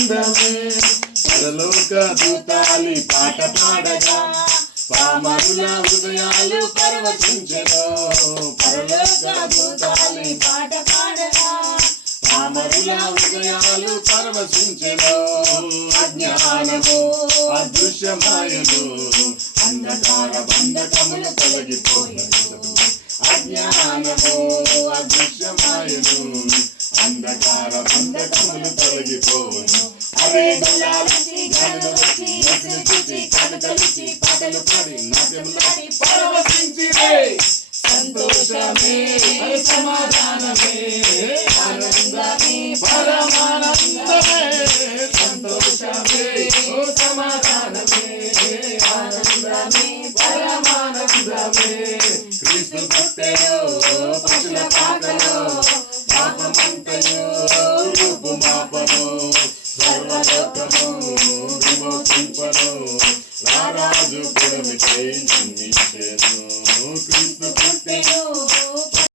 ఆనందమే పరలోక దూతాలి పాట పాడగా పామరుల హృదయాలు పరవశించెను పరలోక దూతాలి పాట పాడగా పామరుల హృదయాలు పరవశించెను అజ్ఞానము అదృశ్యమాయను అంధకార బంధకములు తొలగిపోయెను అజ్ఞానము అదృశ్యమాయను అంధకార బంధకములు తొలగిపోయెను అరే దళాలొచ్చి గనులొచ్చి యేసును చూచి కనుకలిచి పాటలు పాడి నాట్యములాడి పరవశించిరే సంతోషమే సమాధానమే ఆనందమే పరమానందమే సంతోషమే సమాధానమే ఆనందమే పరమానందమే క్రీస్తు పుట్టెను పశుల పాకలో పాపమంతయు రూపుమాపను సర్వలోకము విమోచింపను రారాజు పుడమికై